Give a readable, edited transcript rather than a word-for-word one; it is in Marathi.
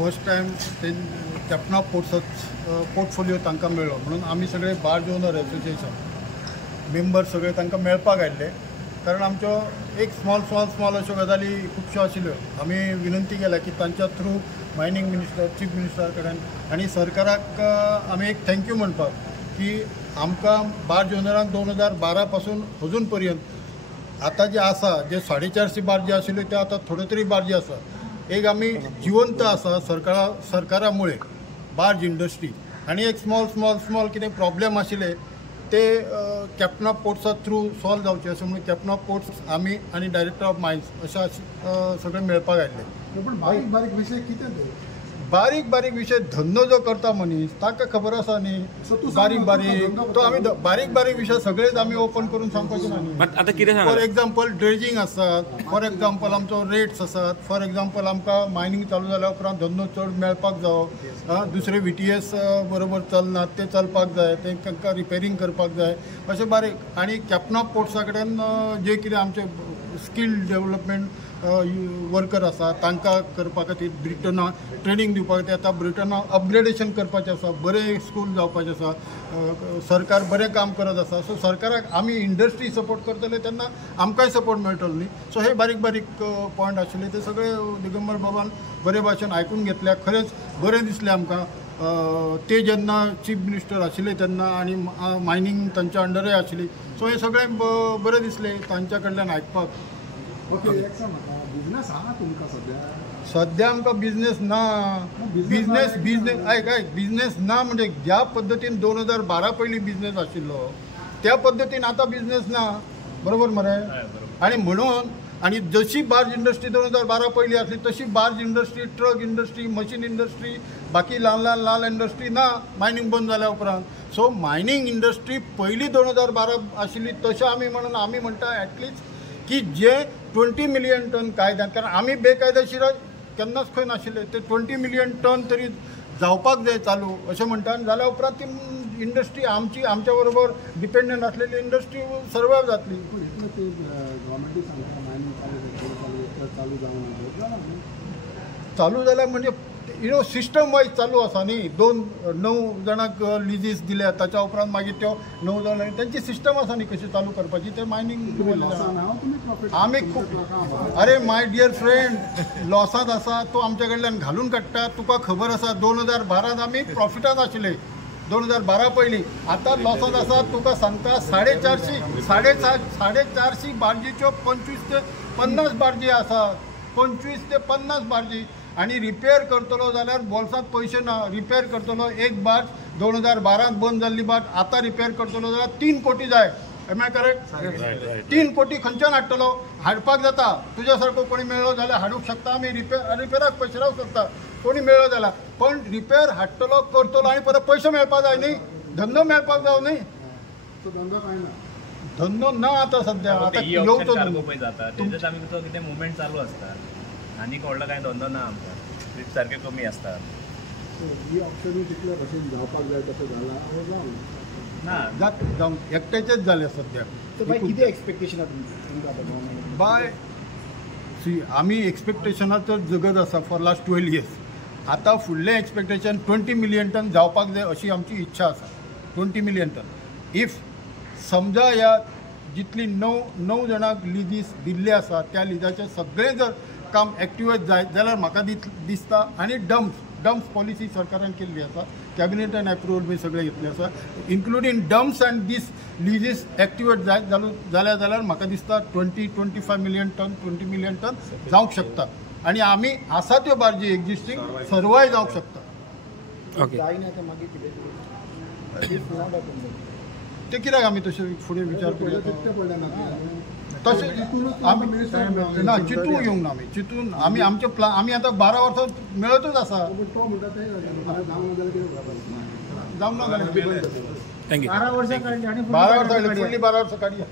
फर्स्ट टायम ते केपना पोर्टफोलिओ तांकां मेळ्ळो म्हणून आमी सगळे बार्ज ओनर एसोसिएशन मेंबर सगळे तांकां मेळपाक आयिल्ले कारण आमच्यो एक स्मॉल अश्यो गजाली खुबश्यो आशिल्ल्यो आमी विनंती केल्या की तांच्या थ्रू मायनींग मिनिस्टर चीफ मिनिस्टरा कडेन आनी सरकाराक आमी एक थँक्यू म्हणपाक की आमकां बार्ज ओनरांक 2012 पासून अजून पर्यंत आतां जे आसा जे 450 बार्जी आशिल्ल्यो ते आतां थोड्यो तरी बार्जी आसा एक आमी जिवंत आसा सरकारा मुळे बार्ज इंडस्ट्री आनी एक स्मॉल कितें प्रॉब्लेम आशिल्ले ते केपना पोर्ट्सा थ्रू सॉल्व जावचे अशें म्हणून केपना पोर्ट्स आमी आनी डायरेक्टर ऑफ मायन्स अशा सगळे मेळपाक आयिल्ले पण बारीक विशय कितें ते बारीक विशय धंदो जो करता मनीस ताका खबर आसा न्ही बारीक विशय सगळेच आमी ओपन करून सांगपाचे ना फॉर एग्जाम्पल ड्रेजिंग आसात फॉर एग्जाम्पल आमचो रेट्स आसात फॉर एग्जाम्पल आमकां मायनींग चालू जाल्या उपरांत धंदो चड मेळपाक जावो दुसरे VTS बरोबर चलनात ते चलपाक जाय तांकां रिपेरींग करपाक जाय अशें बारीक आनी केपना पोर्ट्सा कडेन जे कितें आमचे स्कील डेवलपमेंट वर्कर आसा तांकां करपा खातीर ब्रिटना ट्रेनिंग दिवपाक ते आतां ब्रिटना अपग्रेडेशन करपाचें आसा बरें स्कूल जावपाचें आसा सरकार बरें काम करत आसा सो सरकाराक आमी इंडस्ट्री सपोर्ट करतले तेन्ना आमकांय सपोर्ट मेळटलो न्ही सो हे बारीक पॉयंट आशिल्ले ते सगळे दिगंबर बाबान बरे भाशेन आयकून घेतल्या खरेंच बरें दिसलें आमकां ते जेन्ना चीफ मिनिस्टर आशिल्ले तेन्ना आनी मायनींग तांच्या अंडरय आशिल्ली सो हे सगळें बरें दिसलें तांच्या कडल्यान आयकपाक ओके बिजनेस आहा तुमकां सद्या आमकां बिजनेस ना बिजनेस बिजनेस ना म्हणजे ज्या पद्दतीन 2012 पयलीं बिजनेस आशिल्लो त्या पद्दतीन आतां बिजनेस ना बरोबर मरे आनी म्हणून आनी जशी बार्ज इंडस्ट्री 2012 पयलीं आसली तशी barge industry truck industry machine industry बाकी ल्हान इंडस्ट्री ना मायनींग बंद जाल्या उपरांत सो मायनींग इंडस्ट्री पयलीं 2012 आशिल्ली तशें आमी म्हणटा एटलिस्ट की जे 20 मिलियन टन कायद्यात कारण आमी बेकायदेशीर केन्नाच खंय नाशिल्ले ते 20 मिलियन टन तरी जावपाक जाय चालू अशें म्हणटा जाल्या उपरांत ती इंडस्ट्री आमच्या बरोबर डिपेंडंट आसलेली इंडस्ट्री सर्वायव जातली चालू जाल्यार म्हणजे सिस्टम वायज चालू आसा न्ही 9 जाणांक लिजीस दिल्या ताच्या उपरांत मागीर त्यो 9 जाणांक तेंची सिस्टम आसा न्ही कशी चालू करपाची ते मायनींग आमी अरे माय डियर फ्रेंड लॉसांत आसा तो आमच्या कडल्यान घालून काडटा तुका खबर आसा 2012 आमी प्रॉफिटांत आशिल्ले 2012 पयलीं आतां लॉसांत आसा तुका सांगता 450 बार्जीच्यो 25 ते 50 बार्जी आसा 25 ते 50 बार्जी आनी रिपेर करतलो जाल्यार बोल्सांत पयशे ना रिपेर करतलो एक बार्ज 2012 बंद जाल्ली बार्ज आतां रिपेर करतलो जाल्यार 3 कोटी जाय एम आय करेक्ट 3 कोटी खंयच्यान हाडटलो हाडपाक जाता तुज्या सारको कोणी मेळ्ळो जाल्यार हाडूंक शकता आमी रिपेराक पयशे रावंक शकता कोणी मेळ्ळो जाल्यार पण रिपेर हाडटलो करतलो आनी परत पयशे मेळपाक जाय न्ही धंदो मेळपाक जाय न्ही धंदो ना आतां सद्या आतां येवचो कितें मुवमेंट चालू आसता आनी व्हडलो कांय धंदो ना आमकां ट्रीप सारके कमी आसता ही ऑप्शन तितल्या भशेन जावपाक जाय तशें जाला ना जावं एकट्याचेच जाले सद्या कितें एक्सपेक्टेशन तुमकां बाय सी आमी एक्सपेक्टेशनाचो जगत आसा फॉर लास्ट 12 इयर्स आतां फुडलें एक्सपेक्टेशन 20 मिलियन टन जावपाक जाय अशी आमची इच्छा आसा 20 मिलियन टन इफ समजा ह्या जितली 9 जाणांक लिजीस दिल्ले आसा त्या लिजाचें सगळें जर काम एक्टिवेट जाय जाल्यार म्हाका दिसता आनी डम्प्स पॉलिसी सरकारान केल्ली आसा कॅबिनेटान एप्रुवल बी सगळें घेतलें आसा including dumps and these leases activate जाय जाल्यार म्हाका दिसता 20-25 मिलियन टन 20 मिलियन टन जावंक शकता आनी आमी आसा त्यो बार्जी एक्जिस्टींग सर्वाय जावंक शकता ते कित्याक आमी तशें फुडें विचार करूया तशें आमी ना चिंतूंक येवंक ना आमी चिंतून आमी आमचे प्लान आमी आतां 12 वर्सां मेळतूच आसा जावंक ना जाल्यार थँक्यू 12 वर्सां फुडलीं 12 वर्सां काडया